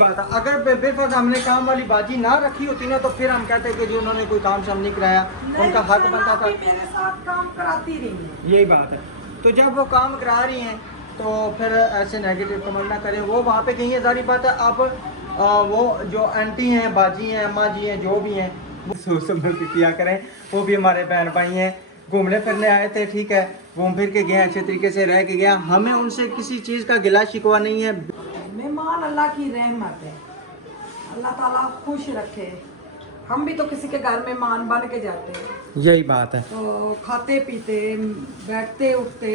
बात है, अगर बेफर्ज हमने काम वाली बाजी ना रखी होती ना तो फिर हम कहते कि जी उन्होंने कोई काम शाम नहीं कराया, उनका हक बनता था। मेरे साथ काम कराती रही है, यही बात है। तो जब वो काम करा रही हैं तो फिर ऐसे नेगेटिव कमेंट ना करें, वो वहाँ पे कहीं है, सारी बात है। अब वो जो आंटी हैं, बाजी हैं, अम्मा जी हैं, जो भी हैं, वो सोच समझ के किया करें। वो भी हमारे बहन भाई हैं, घूमने फिरने आए थे, ठीक है, घूम फिर के गए, अच्छे तरीके से रह के गया, हमें उनसे किसी चीज़ का गिला शिकवा नहीं है। मेहमान अल्लाह की रहमत है, अल्लाह ताला खुश रखे। हम भी तो किसी के घर में मेहमान बन के जाते हैं, यही बात है। तो खाते पीते बैठते उठते,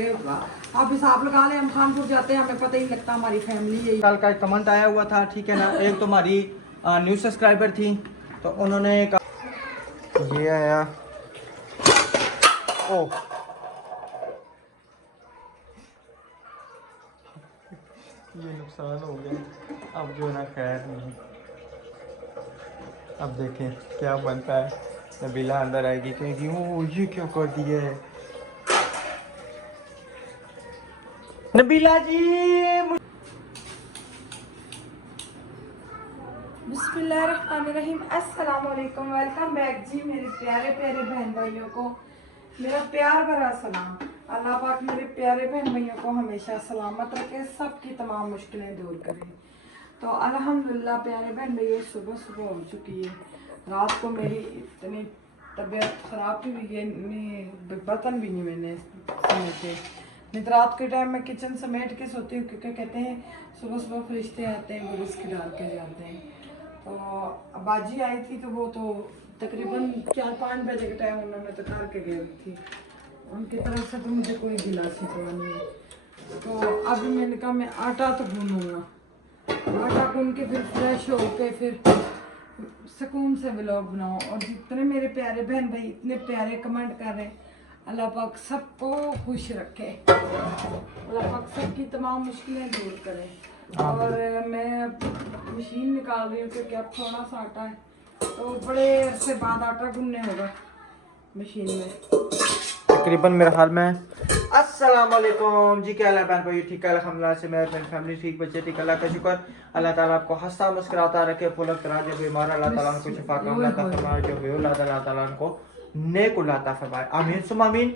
आप हिसाब लगा लें, हम खानपुर जाते हैं हमें पता ही लगता हमारी फैमिली यही। कल का एक कमेंट आया हुआ था, ठीक है ना, एक तो हमारी न्यू सब्सक्राइबर थी, तो उन्होंने ये आया, ओ ये नुकसान हो गया, अब जो ना खैर नहीं। अब देखें क्या बनता है। नबीला अंदर आएगी, कहेगी ओ ये क्या कर दिया है नबीला जी। बिस्मिल्लाहिर्रहमानिर्रहीम, अस्सलाम वालेकुम, वेलकम बैक जी मेरे प्यारे प्यारे बहन भाइयों को मेरा प्यार भरा सलाम। अल्लाह पाक मेरे प्यारे बहन भाइयों को हमेशा सलामत रखे, सबकी तमाम मुश्किलें दूर करे। तो अल्हम्दुलिल्लाह प्यारे बहन भैया, सुबह सुबह हो चुकी है। रात को मेरी इतनी तबीयत ख़राब भी हुई है, बर्तन भी नहीं मैंने समेटे। नहीं तो रात के टाइम में किचन समेट के सोती हूँ, क्योंकि कहते हैं सुबह सुबह फरिश्ते आते हैं, वो रिस्क डाल के जाते हैं। तो बाजी आई थी तो वो तो तकरीबन 4-5 बजे के टाइम उन्होंने तो करके गई थी, उनकी तरफ से तो मुझे कोई गिला शिकवा नहीं है। तो अभी मैंने कहा मैं आटा तो गूंदूँगा, आटा गूंद के फिर फ्रेश होके फिर सुकून से व्लॉग बनाओ। और जितने मेरे प्यारे बहन भाई इतने प्यारे कमेंट कर रहे हैं, अल्लाह पाक सबको खुश रखे, अल्लाह पाक सबकी तमाम मुश्किलें दूर करे। और मैं मशीन निकाल रही हूँ क्योंकि अब थोड़ा सा आटा है, तो बड़े अरसे बाद आटा गूंदने होगा मशीन में। तकरीबन मेरे हाल में अस्सलाम वालेकुम जी, क्या हाल है बहन भाई, ठीक है अल्हम्दुलिल्लाह से, मैं अपनी फैमिली ठीक, बच्चे ठीक, अल्लाह का शुक्र। अल्लाह ताला आपको हंसता मुस्कुराता रखे, फुलक करा, जो बीमार अल्लाह ताला उनको शिफा कामना अता फरमाए, जो बेऔलाद अल्लाह ताला उनको नेक औलाद अता फरमाए, आमीन सुम आमीन।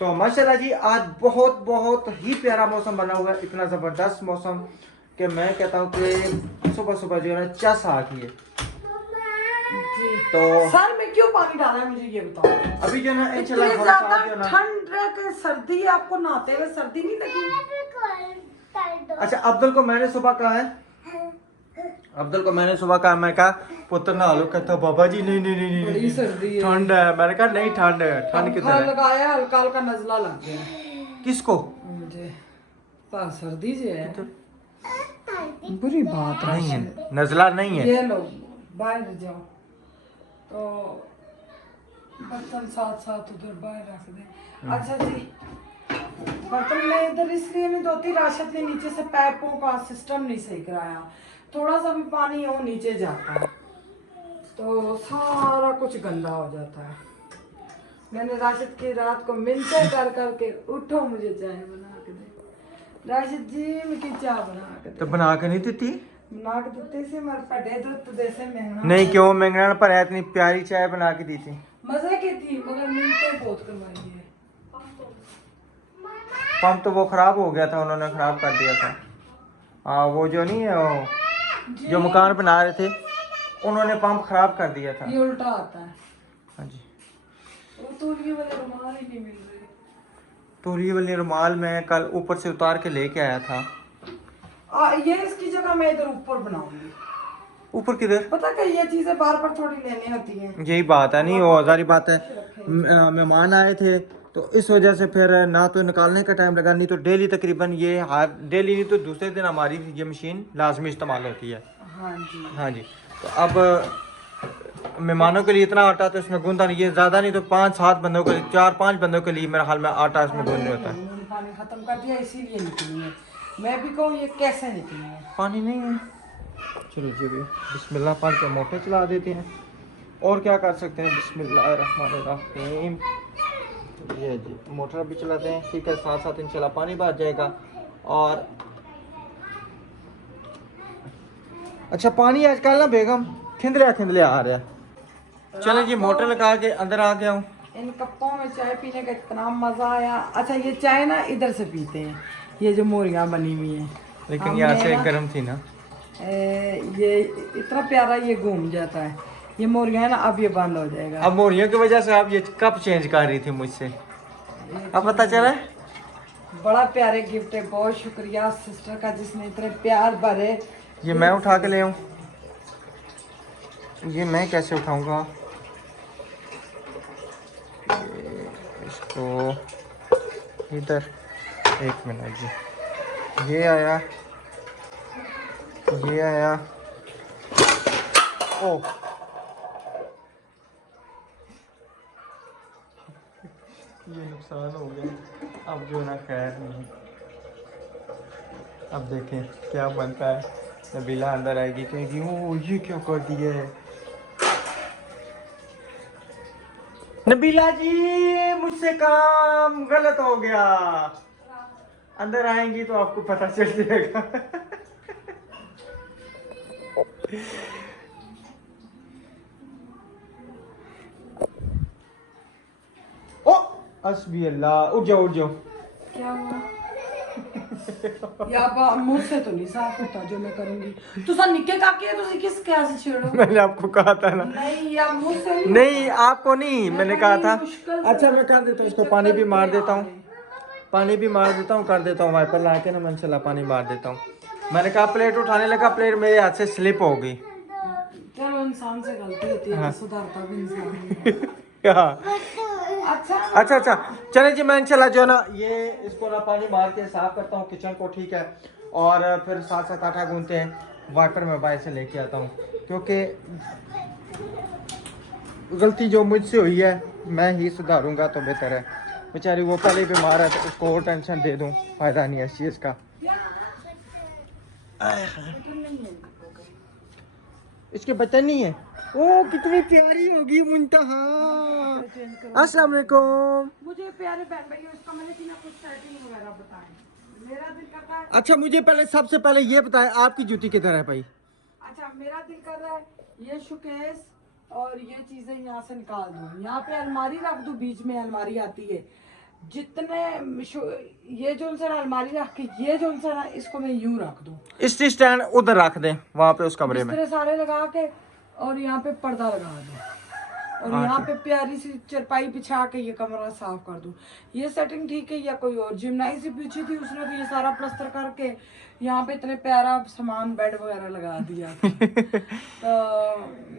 तो माशाल्लाह जी आज बहुत बहुत ही प्यारा मौसम बना हुआ है, इतना ज़बरदस्त मौसम कि मैं कहता हूँ कि सुबह सुबह जो है ना चस आ गई है। तो सर में क्यों पानी डाला है मुझे ये बताओ। अभी जो ना इंशाल्लाह ठंड के सर्दी है, आपको नहाते हुए सर्दी नहीं लगी? अच्छा अब्दुल को मैंने सुबह कहा है, अब्दुल को मैंने सुबह कहा, मैं कहा पुत्र नहा लो, कहता बाबा जी नहीं नहीं नहीं बड़ी सर्दी है, ठंड है। मैंने कहा नहीं ठंड है, ठंड किधर है? लगाया हल्का हल्का नजला लग गया। किसको? मुझे सर्दी से है, बुरी बात नहीं है, नजला नहीं है। ये लो बाहर जाओ, तो बर्तन साथ साथ उधर बाहर रख दे। अच्छा जी, बर्तन में इधर इसलिए नहीं धोती, राशिद ने नीचे से पाइपों का सिस्टम नहीं सही कराया, थोड़ा सा भी पानी हो नीचे जाता है तो सारा कुछ गंदा हो जाता है। मैंने राशिद की रात को मिलते कर करके उठो मुझे चाय बना के दे, राशिद जी मुझे चाय बना के दे, तो बना के नहीं देती? बना के देते से मर पड़े दूध जैसे महंगा नहीं क्यों महंगा पर है, इतनी प्यारी चाय बना के दी थी, मजे की थी, मगर मिलते बहुत करवाई है। पंप तो वो खराब हो गया था, उन्होंने खराब कर दिया था। हाँ वो जो नहीं है, वो जो मकान बना रहे थे उन्होंने पंप खराब कर दिया था। ये उल्टा आता है। हाँ जी, वो तौलिए वाले रुमाल ही नहीं मिल रहे। तौलिए वाले रुमाल में कल ऊपर से उतार के लेके आया था। ये इसकी जगह मैं इधर ऊपर बनाऊंगी। ऊपर किधर? पता क्या, ये चीजें बार बार थोड़ी लेनी होती हैं। यही बात है, नहीं वो सारी बात है, मेहमान आए थे तो इस वजह से फिर ना तो निकालने का टाइम लगा, नहीं तो डेली तकरीबन ये हर डेली नहीं तो दूसरे दिन हमारी ये मशीन लाजमी इस्तेमाल होती है। हाँ जी, हाँ जी। तो अब मेहमानों के लिए इतना आटा तो इसमें गूंदा नहीं, ये ज़्यादा नहीं तो 5-7 बंदों के लिए, 4-5 बंदों के लिए मेरे हाल में आटा इसमें गूंदने होता है। मैंने पानी खत्म कर दिया इसीलिए निकली है। मैं भी कहूँ ये कैसे निकली है, पानी नहीं है। चलो जी भाई बिस्मिल्लाह पढ़ के मोटर चला देते हैं, और क्या कर सकते हैं, बिस्मिल्लाहिर्रहमानिर्रहीम। ये जी मोटर भी चलाते हैं, ठीक है, साथ साथ इंशाल्लाह पानी भर जाएगा। और अच्छा पानी आजकल ना बेगम खिंदले आ रहा है। चलें जी मोटर लगा के अंदर आ गया हूँ। इन कप्पों में चाय पीने का इतना मजा आया। अच्छा ये चाय ना इधर से पीते हैं, ये जो मोरियां बनी हुई हैं, लेकिन यहाँ से ना, गर्म थी ना। ये इतना प्यारा ये घूम जाता है, ये मोरियां है ना, अब ये बंद हो जाएगा। अब मोरियों की वजह से आप ये कप चेंज कर रही थी मुझसे, अब पता चला। बड़ा प्यारे गिफ्ट है, बहुत शुक्रिया सिस्टर का जिसने इतने प्यार भरे। ये मैं उठा के ले आऊँ? ये मैं कैसे उठाऊंगा इसको? इधर एक मिनट जी, ये आया, ये आया। ओ ये नुकसान हो गया। अब जो ना खैर नहीं, अब देखें क्या बनता है। नबीला अंदर आएगी कहेगी ओ ये क्या कर दिया है। नबीला जी मुझसे काम गलत हो गया। अंदर आएंगी तो आपको पता चल जाएगा। ओ अस्बी अल्लाह, उठ जाओ उठ जाओ। क्या हुआ? या मुझसे तो नहीं साफ होता जो मैं करूंगी। तुसा निक्के काके है, तुसी किस क्या से छेड़ो? मैंने आपको कहा था ना। नहीं या मुझसे नहीं आपको नहीं, मैंने कहा था। मुश्किल से अच्छा मैं कर देता हूँ इसको, पानी भी मार देता हूँ, पानी भी मार देता हूँ, कर देता हूँ वाइपर ला के ना, मैं इंशाल्लाह पानी मार देता हूँ। मैंने कहा प्लेट उठाने लगा, प्लेट मेरे हाथ से स्लिप हो गई। चलो इंसान से गलती होती है, हाँ। सुधारता भी इंसान हाँ। अच्छा अच्छा चले जी, मैं इंशाल्लाह जो ना ये इसको ना पानी मार के साफ करता हूँ किचन को, ठीक है। और फिर साथ साथ आटा गूंथते हैं, वाइपर मैं बाहर से लेके आता हूँ, क्योंकि गलती जो मुझसे हुई है मैं ही सुधारूंगा तो बेहतर है। बेचारी वो पहले बीमार है तो उसको और टेंशन दे दूँ, फायदा नहीं है इस चीज़ का। इसके बटन नहीं है। ओ कितनी प्यारी होगी मुंतहा। अस्सलाम वालेकुम। मुझे प्यारे बहन भाई इसका मैंने कि ना कुछ सेटिंग वगैरह बताएं, मेरा दिल करता है। अच्छा मुझे पहले सबसे पहले ये बताएं आपकी जूती किधर है भाई? अच्छा मेरा दिल कर रहा है ये शोकेस और ये चीजें यहाँ से निकाल दूं, यहाँ पे अलमारी रख दूं, बीच में अलमारी आती है, जितने ये जो उनसे अलमारी रख के ये जो उनसे ना इसको मैं यूं रख दूं, इस स्टैंड उधर रख दें वहाँ पे उस कमरे में। बिस्तरे सारे लगा के और यहाँ पे पर्दा लगा दूं और यहाँ पे प्यारी सी चरपाई बिछा के ये कमरा साफ कर दूं। ये सेटिंग ठीक है या कोई और? जिमनाई से पूछी थी उसने तो ये सारा प्लास्टर करके यहाँ पे इतने प्यारा सामान बेड वगैरह लगा दिया। तो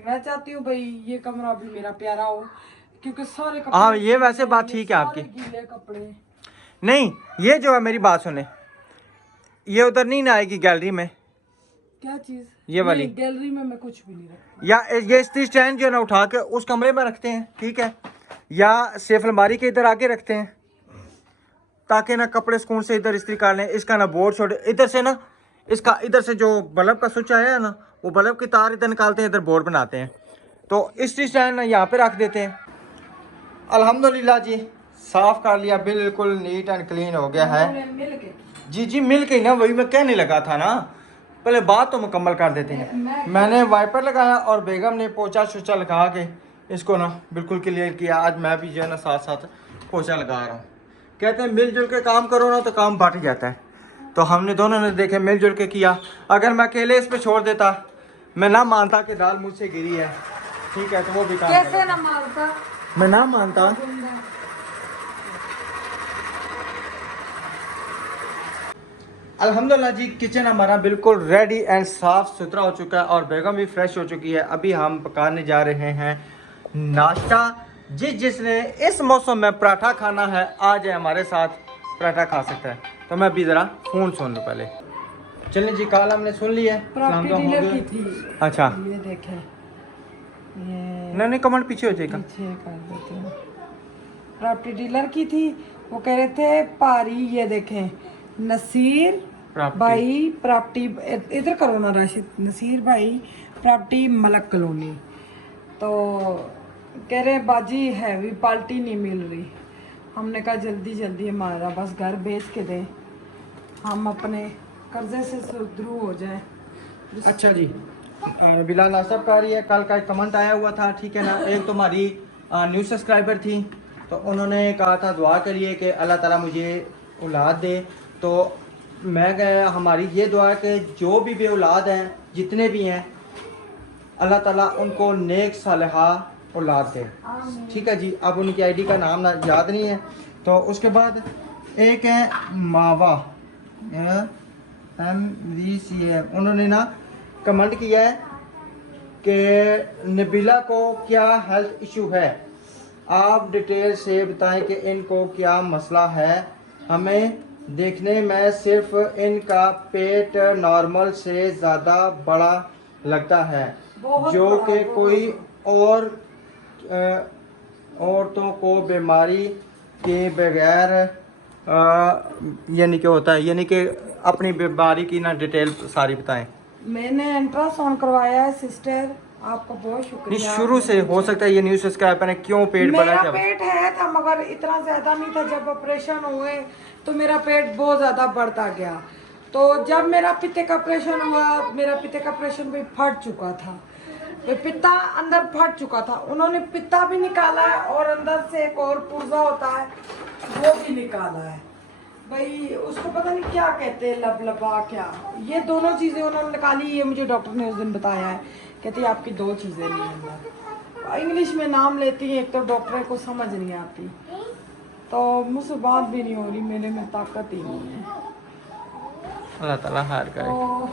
मैं चाहती हूँ भाई ये कमरा भी मेरा प्यारा हो, क्योंकि सारे कपड़े, हाँ ये वैसे बात ठीक है आपकी। गीले कपड़े नहीं ये जो है मेरी बात सुने, ये उधर नहीं ना आएगी गैलरी में? क्या चीज? ये वाली गैलरी में मैं कुछ भी नहीं रखती। या ये इस्त्री स्टैंड जो है ना उठा के उस कमरे में रखते हैं, ठीक है, या सेफ अलमारी के इधर आके रखते हैं, ताकि ना कपड़े सुकून से इधर इस्त्री कर लें। इसका ना बोर्ड छोड़े, इधर से ना इसका इधर से जो बल्ब का स्विच आया है ना, वो बल्ब की तार इधर निकालते हैं, इधर बोर्ड बनाते हैं। तो इस्त्री स्टैंड ना यहाँ पे रख देते हैं। अल्हम्दुलिल्लाह जी साफ कर लिया, बिल्कुल नीट एंड क्लीन हो गया है। मिल के जी जी मिल के ना, वही मैं कहने लगा था ना, पहले बात तो मुकम्मल कर देते हैं। मैंने वाइपर लगाया और बेगम ने पोछा शोछा लगा के इसको ना बिल्कुल क्लियर किया। आज मैं भी जो है ना साथ साथ पोछा लगा रहा हूँ। कहते हैं मिलजुल के काम करो ना तो काम बढ़ जाता है, तो हमने दोनों ने देखे मिलजुल के किया। अगर मैं अकेले इस पे छोड़ देता, मैं ना मानता कि दाल मुझसे गिरी है, ठीक है, तो वो भी काम कैसे ना मारता, मैं ना मानता। अल्हम्दुलिल्लाह जी किचन हमारा बिल्कुल रेडी एंड साफ सुथरा हो चुका है और बेगम भी फ्रेश हो चुकी है। अभी हम पकाने जा रहे हैं नाश्ता। जिसने इस मौसम में पराठा खाना है आ जाए हमारे साथ, पराठा खा सकता है। तो मैं अभी ज़रा फ़ोन सुन लूँ पहले। चलिए जी कॉल हमने सुन लिया है। प्रॉपर्टी डीलर की थी। अच्छा ये देखें, ये नहीं कमेंट पीछे हो जाएगा, पीछे कर देते हैं। प्रॉपर्टी डीलर की थी, वो कह रहे थे पारी, ये देखें नसीर भाई प्रॉपर्टी, इधर करो ना राशिद, नसीर भाई प्रॉपर्टी मलक कॉलोनी। तो कह रहे बाजी हैवी पार्टी नहीं मिल रही। हमने कहा जल्दी जल्दी हमारा बस घर बेच के दें, हम अपने कर्जे से शुरू हो जाए। अच्छा जी नबीला नाश्ता कर रही है। कल का एक कमेंट आया हुआ था, ठीक है ना, एक तो हमारी न्यू सब्सक्राइबर थी, तो उन्होंने कहा था दुआ करिए कि अल्लाह ताला मुझे औलाद दे। तो मैं गया, हमारी ये दुआ है कि जो भी बे औलाद हैं, जितने भी हैं, अल्लाह ताला उनको नेक सालिहा औलाद दे, ठीक है जी। अब उनकी आईडी का नाम याद नहीं है। तो उसके बाद एक है मावा MVCA, उन्होंने ना कमेंट किया है कि नबीला को क्या हेल्थ इशू है, आप डिटेल से बताएं कि इनको क्या मसला है। हमें देखने में सिर्फ इनका पेट नॉर्मल से ज़्यादा बड़ा लगता है, जो कि कोई और औरतों को बीमारी के बगैर यानी कि होता है, यानी कि अपनी बीमारी की ना डिटेल सारी बताएं। मैंने अल्ट्रासाउंड करवाया है सिस्टर, आपका बहुत नहीं, शुक्रिया। शुरू से हो सकता है ये न्यूज़ सब्सक्राइबर ने क्यों पेट बड़ा मेरा क्या पेट है था मगर इतना ज्यादा नहीं था। जब ऑपरेशन हुए तो मेरा पेट बहुत ज्यादा बढ़ता गया। तो जब मेरा पित्ते का ऑपरेशन हुआ, मेरा पित्ते का ऑपरेशन भी फट चुका था, वो पित्ता अंदर फट चुका था। उन्होंने पित्ता भी निकाला है और अंदर से एक और पुर्जा होता है वो भी निकाला है। भाई उसको पता नहीं क्या कहते हैं, लबलबा क्या, ये दोनों चीज़ें उन्होंने निकाली। ये मुझे डॉक्टर ने उस दिन बताया है, कहती है आपकी दो चीज़ें नहीं अंदर। इंग्लिश में नाम लेती है, एक तो डॉक्टर को समझ नहीं आती, तो मुझसे बात भी नहीं हो रही, मेरे में ताकत ही नहीं है। अल्लाह ताला हार करे। तो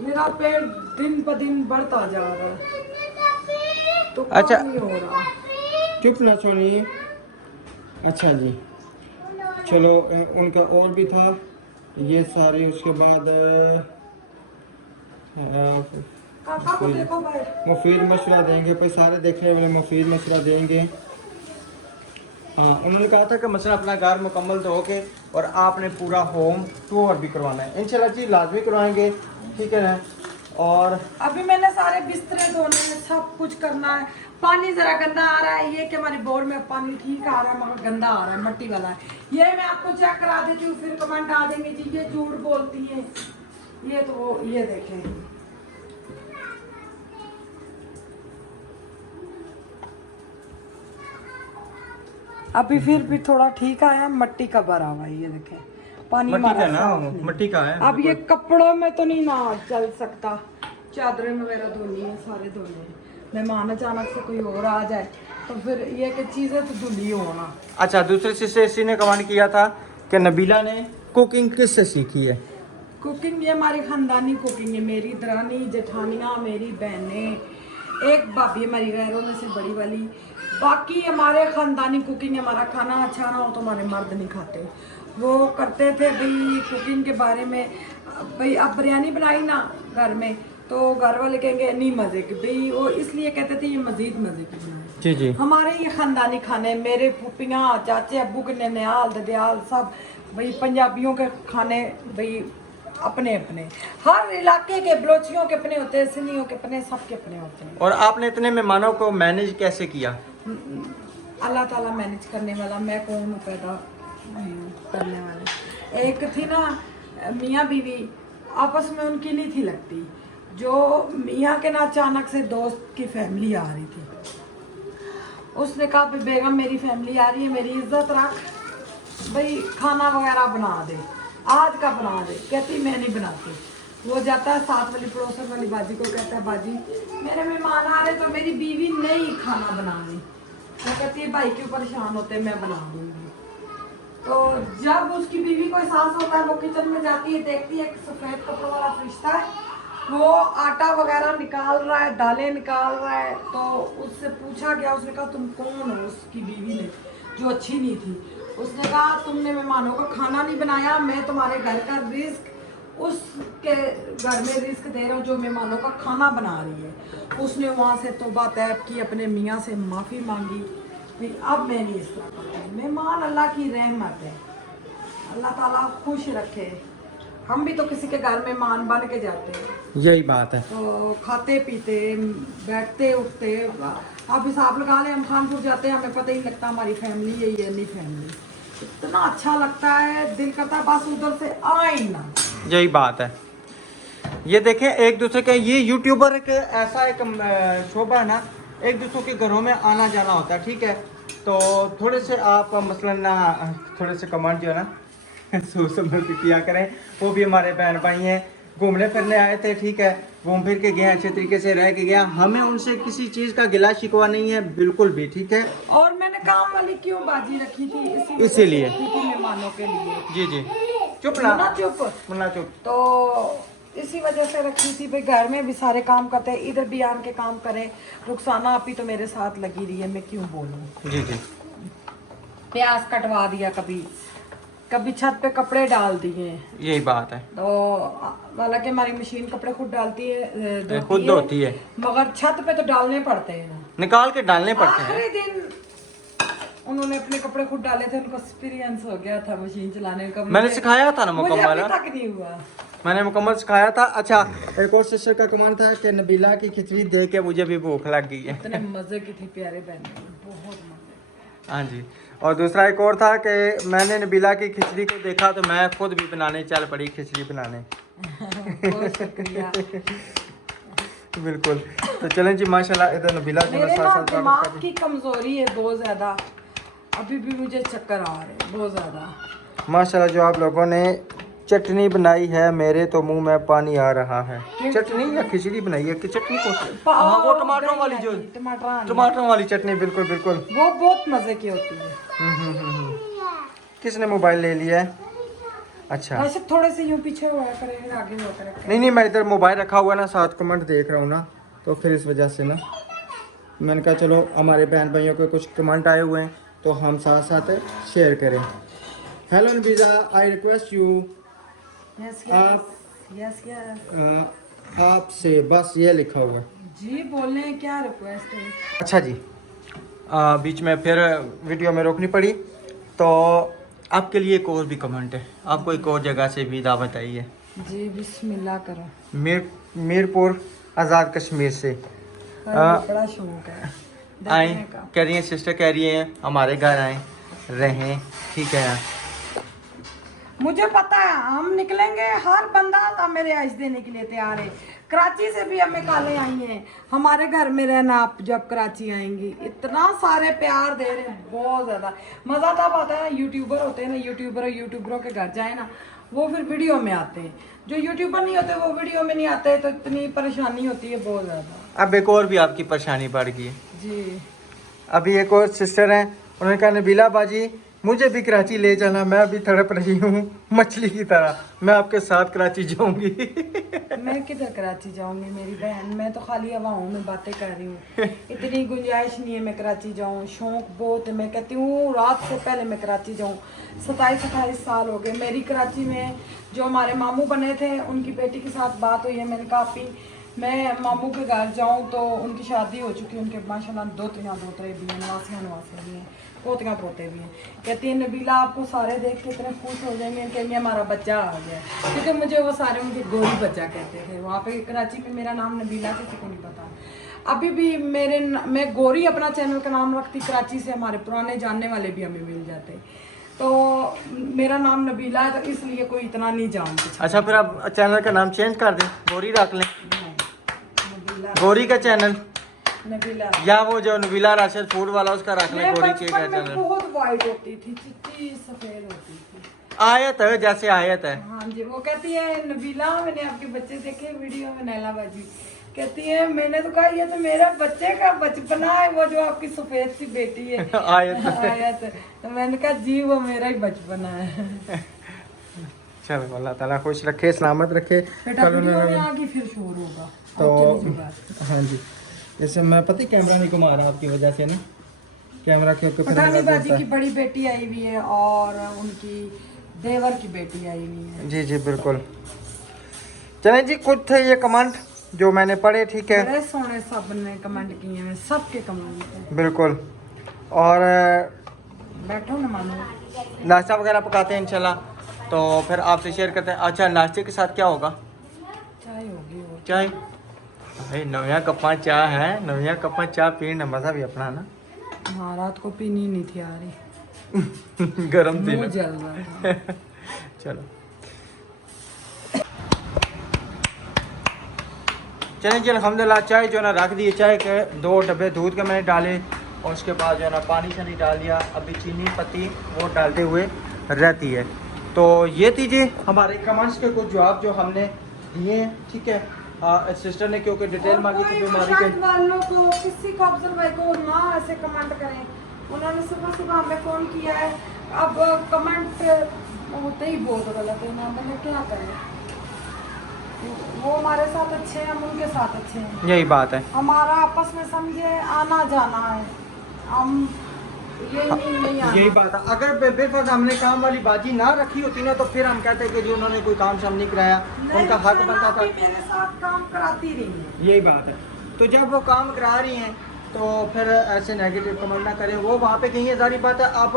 मेरा पेट दिन ब दिन बढ़ता जा रहा है, तो अच्छा। नहीं हो रहा। चुप ना सोनी। अच्छा जी, चलो उनका और भी था ये सारे। उसके बाद काका को देखो भाई। मुफीद मशवरा देंगे, भाई सारे देखने वाले मुफीद मशवरा देंगे। हाँ, उन्होंने कहा था कि मसला अपना घर मुकम्मल धो के और आपने पूरा होम टूर भी करवाना है। इंशाल्लाह जी लाजमी करवाएंगे, ठीक है ना। और अभी मैंने सारे बिस्तरे धोने हैं, सब कुछ करना है। पानी जरा गंदा आ रहा है, ये कि हमारी बोर में पानी ठीक आ रहा है मगर गंदा आ रहा है, मट्टी वाला है। ये मैं आपको चेक करा देती हूँ, फिर कमेंट आ देंगे जी ये झूठ बोलती है। ये तो वो ये देखें, अभी फिर भी थोड़ा ठीक आया, मट्टी का भरा हुआ है, ये देखें पानी मट्टी का हमारा ना, साफ नहीं। मट्टी का है। अब ये कपड़ों में तो नहीं ना चल सकता, चादरें वगैरह धोनी है, सारे धोने हैं। मेहमान अचानक से कोई और आ जाए तो फिर ये कि चीज़ें तो धुली होना। अच्छा, दूसरे सिस्टर ने कमेंट किया था कि नबीला ने कुकिंग किससे सीखी है। कुकिंग ये हमारी खानदानी कुकिंग है, मेरी दरानी जेठानियाँ, मेरी बहनें, एक भाभी हमारी गैरों में से बड़ी वाली, बाकी हमारे खानदानी कुकिंग। हमारा खाना अच्छा ना हो तो हमारे मर्द नहीं खाते, वो करते थे भाई कुकिंग के बारे में। भाई अब बिरयानी बनाई ना घर में तो घर वाले कहेंगे नहीं मज़े की, भाई वो इसलिए कहते थे ये मज़ीद मज़े की बनाए। जी जी। हमारे ये खानदानी खाने, मेरे फूफियाँ चाचे अब्बू के ननिहाल ददियाल सब भाई पंजाबियों के खाने, भाई अपने अपने, हर इलाके के बलोचियों के अपने होते हैं, सिंधियों के अपने, सबके अपने होते हैं। और आपने इतने मेहमानों को मैनेज कैसे किया। अल्लाह ताला मैनेज करने वाला, मैं कौन हूँ पैदा करने वाले। एक थी ना मियाँ बीवी, आपस में उनकी नहीं थी लगती, जो मियाँ के ना अचानक से दोस्त की फैमिली आ रही थी। उसने कहा भाई बेगम मेरी फैमिली आ रही है, मेरी इज्जत रख, भाई खाना वगैरह बना दे, आज का बना दे। कहती मैं नहीं बनाती। वो जाता है साथ वाली पड़ोसन वाली बाजी को, कहता है बाजी मेरे मेहमान आ रहे तो मेरी बीवी नहीं खाना बनानी। वो कहती है भाई क्यों परेशान होते, मैं बना दूंगी। तो जब उसकी बीवी को एहसास होता है, वो किचन में जाती है, देखती है सफ़ेद कपड़ों वाला फरिश्ता है, वो आटा वगैरह निकाल रहा है, दालें निकाल रहा है। तो उससे पूछा गया, उसने कहा तुम कौन हो। उसकी बीवी ने, जो अच्छी नहीं थी, उसने कहा तुमने मेहमानों का खाना नहीं बनाया, मैं तुम्हारे घर का रिस्क उसके घर में रिस्क दे रहा हूँ जो मेहमानों का खाना बना रही है। उसने वहाँ से तौबा तैब की, अपने मियाँ से माफ़ी मांगी, फिर अब मैं नहीं इस तरह करती। मेहमान अल्लाह की रहमत है, अल्लाह ताला खुश रखे। हम भी तो किसी के घर मेहमान बन के जाते हैं, यही बात है। तो खाते पीते बैठते उठते, आप हिसाब लगा लें, हम खानपुर जाते हैं हमें पता ही लगता हमारी फैमिली है या नहीं फैमिली। इतना अच्छा लगता है, दिल करता है बस उधर से आए ना। यही बात है। ये देखें एक दूसरे के, ये यूट्यूबर एक ऐसा एक शोभा है ना, एक दूसरे के घरों में आना जाना होता है, ठीक है। तो थोड़े से आप मसलन ना, थोड़े से कमेंट जो है ना सोच समझ के किया करें। वो भी हमारे बहन भाई हैं, घूमने फिरने आए थे, ठीक है, घूम फिर के गए, अच्छे तरीके से रह के गया, हमें उनसे किसी चीज़ का गिला शिकवा नहीं है बिल्कुल भी, ठीक है। और मैंने काम वाली क्यों बाजी रखी थी, इसीलिए रखी थी मेहमानों के लिए। जी जी, चुप ना, ना चुप, ना चुप। तो इसी वजह से रखी थी भाई, घर में भी सारे काम करते हैं, इधर भी आन के काम करें। रुखसाना आपी तो मेरे साथ लगी रही है, मैं क्यों बोलूं। जी जी, प्याज कटवा दिया, कभी कभी छत पे कपड़े डाल दिए, यही बात है। तो हालांकि हमारी मशीन कपड़े खुद डालती है, खुद धोती है, मगर छत पे तो डालने पड़ते हैं ना, निकाल के डालने पड़ते हैं। आखिरी दिन उन्होंने अपने कपड़े खुद डाले थे, उनको एक्सपीरियंस हो गया था मशीन चलाने का। मैंने सिखाया था ना मुझे मुकम्मल, अभी तक नहीं हुआ। मैंने मुकम्मल सिखाया था। अच्छा, एक और सिस्टर का कमाल था कि नबीला की खिचड़ी देख के मुझे भी भूख लग गई है। इतने मजे की थी प्यारे बहन, बहुत मजे। हाँ जी। और दूसरा एक और था कि मैंने नबीला की खिचड़ी को देखा तो मैं खुद भी बनाने चल पड़ी, खिचड़ी बनाने। बहुत शुक्रिया। बिल्कुल। तो चलें जी, माशाल्लाह इधर नबीला जो है मेरे साथ ना साथ दिमाग की कमजोरी है बहुत ज्यादा, अभी भी मुझे चक्कर आ रहे हैं बहुत ज्यादा। माशाल्लाह जो आप लोगों ने चटनी बनाई है, मेरे तो मुंह में पानी आ रहा है। चटनी या खिचड़ी बनाई है कि चटनी को? हाँ, वो टमाटरों वाली जो टमाटरों वाली चटनी, बिल्कुल बिल्कुल, वो बहुत मजे की होती है। किसने मोबाइल ले लिया है? अच्छा, वैसे थोड़े से यूं पीछे हुआ करें, आगे हुआ करें। नहीं नहीं, मैं इधर मोबाइल रखा हुआ है ना, साथ कमेंट देख रहा हूँ ना, तो फिर इस वजह से ना मैंने कहा चलो हमारे बहन भाइयों के कुछ कमेंट आए हुए हैं तो हम साथ साथ शेयर करें। Hello Nabija, I request you, yes yes yes, आपसे बस ये लिखा हुआ है जी, बोलने क्या रिक्वेस्ट है। अच्छा जी, बीच में फिर वीडियो में रोकनी पड़ी, तो आपके लिए एक और भी कमेंट है, आपको एक और जगह से भी दावत आई है जी, बिस्मिल्लाह करो। मीरपुर आज़ाद कश्मीर से बड़ा शौक है आए, देखने का। कह रही हैं सिस्टर, कह रही हैं हमारे घर आए रहें, ठीक है। मुझे पता है हम निकलेंगे, हर बंदा तो मेरे आइस देने के लिए तैयार है। कराची से भी हमें काले आई हैं, हमारे घर में रहना आप जब कराची आएंगी। इतना सारे प्यार दे रहे हैं, बहुत ज़्यादा मज़ा तब आता है। यूट्यूबर होते हैं ना, यूट्यूबरों के घर जाए ना, वो फिर वीडियो में आते हैं। जो यूट्यूबर नहीं होते वो वीडियो में नहीं आते, तो इतनी परेशानी होती है बहुत ज़्यादा। अब एक और भी आपकी परेशानी बढ़ गई है जी, अभी। एक और सिस्टर हैं, उन्होंने कहा नबीला बाजी मुझे भी कराची ले जाना, मैं अभी तड़प रही हूँ मछली की तरह, मैं आपके साथ कराची जाऊंगी। मैं किधर कराची जाऊंगी मेरी बहन, मैं तो खाली हवाओं में बातें कर रही हूँ। इतनी गुंजाइश नहीं है मैं कराची जाऊँ, शौक बहुत है। मैं कहती हूँ रात से पहले मैं कराची जाऊँ। 27-28 साल हो गए मेरी कराची में। जो हमारे मामू बने थे उनकी बेटी के साथ बात हुई है, मैंने कहा अपनी मैं मामू के घर जाऊँ, तो उनकी शादी हो चुकी है, उनके माशाल्लाह दोतरे भी हैं, नवासियाँ भी हैं, पोतियाँ पोते भी हैं। कहती है नबीला आपको सारे देख के इतने खुश हो जाएंगे कि हमारा बच्चा आ गया, क्योंकि मुझे वो सारे मुझे गोरी बच्चा कहते थे। वहाँ पे कराची में मेरा नाम नबीला किसी को नहीं पता। अभी भी मैं गोरी अपना चैनल का नाम रखती, कराची से हमारे पुराने जानने वाले भी हमें मिल जाते, तो मेरा नाम नबीला है, तो इसलिए कोई इतना नहीं जानते। अच्छा, फिर आप चैनल का नाम चेंज कर दें, गोरी रख लें, गोरी का चैनल, नबीला, या वो जो नबीला राशिद फूड वाला उसका रख लें, गोरी के का बचपन में चैनल। बहुत वाइट होती थी, चिट्टी सफेद होती थी। आयत है, जैसे आयत है। हाँ जी, वो कहती है नबीला मैंने आपके बच्चे देखे वीडियो में, नैला बाजी कहती है, मैंने तो कहा ये तो मेरा बच्चे का बचपना है, वो जो आपकी सफेद सी बेटी है आयत आयत। तो मैंने कहा जी वो मेरा ही बचपना है। चलो अल्लाह ताला खुश रखे, सलामत रखे। बेटा वीडियो में आगे फिर शोर होगा तो हाँ जी, जैसे मैं पता कैमरा नहीं घुमा रहा आपकी वजह से ना, कैमरा के ऊपर पठानी बाजी की बड़ी बेटी आई हुई है और उनकी देवर की बेटी आई हुई है। जी जी बिल्कुल। चलें जी, कुछ थे ये कमेंट जो मैंने पढ़े, ठीक है। बड़े सोने सब ने कमेंट किए हैं, सबके कमेंट हैं। बिल्कुल। और बैठो ना मानो, नाश्ता वगैरह पकाते हैं इंशाल्लाह, तो फिर आपसे शेयर करते हैं। अच्छा, नाश्ते के साथ क्या होगा? चाय होगी। और चाय, भाई नविया कप्पा चाय है, नविया कप्पा चाय पीने मज़ा भी अपना ना। हाँ, रात को पीनी नहीं थी आ रही, गरम थी मुंह ना। जल रहा था। चलो चलें जी अल्हम्दुलिल्लाह चाय जो है ना रख दी। चाय के 2 डब्बे दूध के मैंने डाले और उसके बाद जो है ना पानी शानी डाल दिया। अभी चीनी पत्ती वो डालते हुए रहती है। तो ये थी जी हमारे कमेंट्स के कुछ जवाब जो हमने दिए हैं, ठीक है। सिस्टर ने क्योंकि डिटेल मांगी थी बीमारी के वालों को, किसी को अफजल भाई को ना ऐसे कमेंट करें। उन्होंने सुबह सुबह हमें फ़ोन किया है, अब कमेंट होते ही बहुत गलत है ना, मैंने क्या करें। वो हमारे साथ अच्छे हैं, हम उनके साथ अच्छे हैं, यही बात है। हमारा आपस में समझे आना जाना है, हम नहीं आना। यही बात है। अगर बेफर्ज हमने काम वाली बाजी ना रखी होती ना तो फिर हम कहते कि जी उन्होंने कोई काम शाम नहीं कराया, उनका हक बनता था। मेरे साथ काम कराती रही है। यही बात है। तो जब वो काम करा रही हैं तो फिर ऐसे नेगेटिव कमेंट ना करें। वो वहाँ पे कहीं है, सारी बात है। अब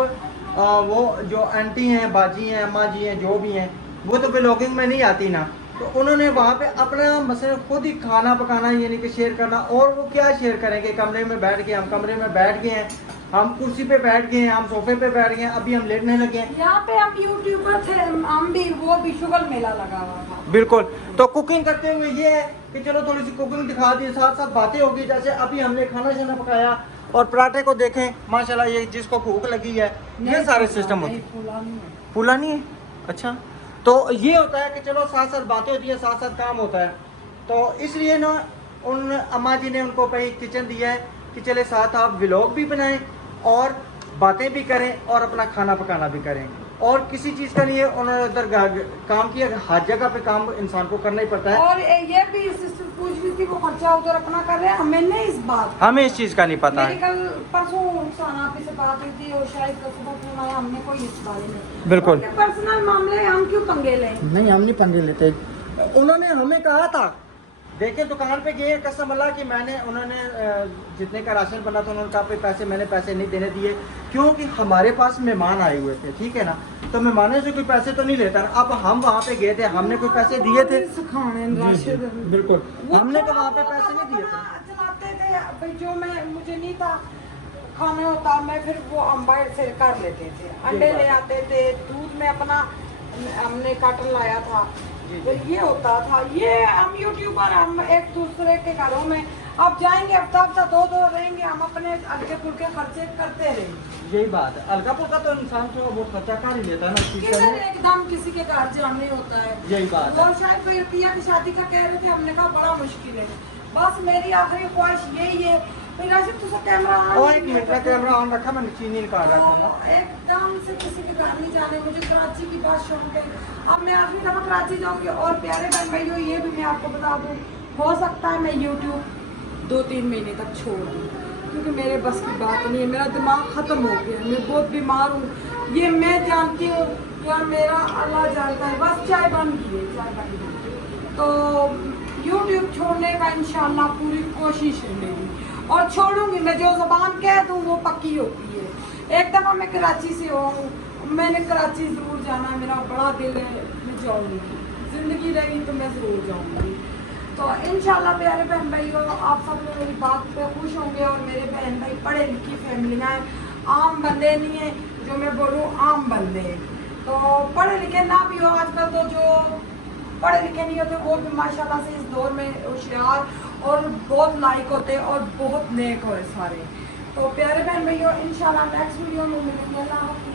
वो जो आंटी हैं, बाजी हैं, अम्मा जी हैं, जो भी हैं, वो तो व्लॉगिंग में नहीं आती ना, तो उन्होंने वहाँ पे अपना मसला खुद ही खाना पकाना यानी कि शेयर करना। और वो क्या शेयर करेंगे, कमरे में बैठ के, हम कमरे में बैठ गए हैं, हम कुर्सी पे बैठ गए हैं, हम सोफे पे बैठ गए हैं, अभी हम लेटने लगे हैं। यहाँ पे हम यूट्यूबर थे, हम भी, वो भी शुगर मेला लगा हुआ था। बिल्कुल। तो कुकिंग करते हुए ये है कि चलो थोड़ी सी कुकिंग दिखा दी, साथ साथ बातें होगी। जैसे अभी हमने खाना शाना पकाया और पराठे को देखें माशाल्लाह, ये जिसको भूख लगी है ये सारे सिस्टम होते हैं। फूला नहीं है, अच्छा। तो ये होता है कि चलो साथ साथ बातें होती है, साथ साथ काम होता है। तो इसलिए ना उन अम्मा जी ने उनको कहीं किचन दिया है कि चले साथ आप व्लॉग भी बनाएं और बातें भी करें और अपना खाना पकाना भी करें। और किसी चीज़ का नहीं है, उन्होंने उधर काम किया। हर जगह पे काम इंसान को करना ही पड़ता है। और ये भी सिस्टर पूछ रही थी वो खर्चा उधर अपना कर रहे हैं, हमें नहीं इस बात, हमें इस चीज़ का नहीं पता मेरी है। कल परसों रुखसाना आपी से बात हुई थी और शायद कल सुबह फोन आया, हमने कोई इस बारे में बिल्कुल पर्सनल मामले हम क्यों पंगे लें। नहीं, हम नहीं पंगे लेते। उन्होंने हमें कहा था, देखिए दुकान पे गए कसम अल्लाह कि उन्होंने जितने का राशन बना था उन्होंने कहा मैंने पैसे नहीं देने दिए, क्योंकि हमारे पास मेहमान आए हुए थे, ठीक है ना। तो मेहमानों से कोई पैसे तो नहीं लेता। अब हम वहाँ पे गए थे, हमने कोई पैसे दिए थे? बिल्कुल, हमने तो वहाँ पे पैसे नहीं दिए थे। चलाते थे भाई, जो मुझे नहीं था खाना होता, मैं फिर वो अम्बाइड से कर लेते थे, अंडे ले आते थे, दूध में अपना हमने काटन लाया था। तो ये होता था। ये हम यूट्यूबर, हम एक दूसरे के घरों में अब जाएंगे, हफ्ता दो रहेंगे, हम अपने हल्के फुल्के खर्चे करते रहेंगे। यही बात है। हल्का फुल्का तो इंसान थोड़ा बहुत खर्चा कर ही लेता है ना, किधर एकदम किसी के घर जाने होता है। यही बात है। और शायद भाई पिया की शादी का कह रहे थे, हमने कहा बड़ा मुश्किल है। बस मेरी आखिरी ख्वाहिश यही है। राशिद तुझे कैमरा और एक मिनट का कैमरा ऑन रखा, मैं चीनी निकाल रहा था। एकदम से किसी के घर नहीं जाने, मुझे कराची की बात शौक है। अब मैं आखिरी दफा कराची जाऊंगी। और प्यारे बहन भाइयों, ये भी मैं आपको बता दूं, हो सकता है मैं यूट्यूब 2-3 महीने तक छोड़ दूँ, क्योंकि मेरे बस की बात नहीं है। मेरा दिमाग ख़त्म हो गया, मैं बहुत बीमार हूँ, ये मैं जानती हूँ, या मेरा अल्लाह जानता है। बस चाय बन गई है, चाय बन गई। तो यूट्यूब छोड़ने का इंशाल्लाह पूरी कोशिश है मेरी, और छोड़ूंगी मैं। जो ज़बान कह दूँ वो पक्की होती है। एक दफ़ा मैं कराची से हूँ, मैंने कराची ज़रूर जाना है, मेरा बड़ा दिल है, मैं जाऊँगी, ज़िंदगी रही तो मैं ज़रूर जाऊँगी। तो इंशाल्लाह प्यारे बहन भाइयों, आप सब लोग मेरी बात पे खुश होंगे। और मेरे बहन भाई पढ़े लिखी फैमिलियाँ हैं, आम बंदे नहीं हैं, जो मैं बोलूँ आम बंदे हैं। तो पढ़े लिखे ना भी हो, आजकल तो जो पढ़े लिखे नहीं होते वो भी माशाल्लाह से इस दौर में होशियार और बहुत लाइक होते और बहुत नेक हो सारे। तो प्यारे बहन भैया इंशाल्लाह नेक्स्ट वीडियो में मिलेंगे। अल्लाह हाफ़िज़।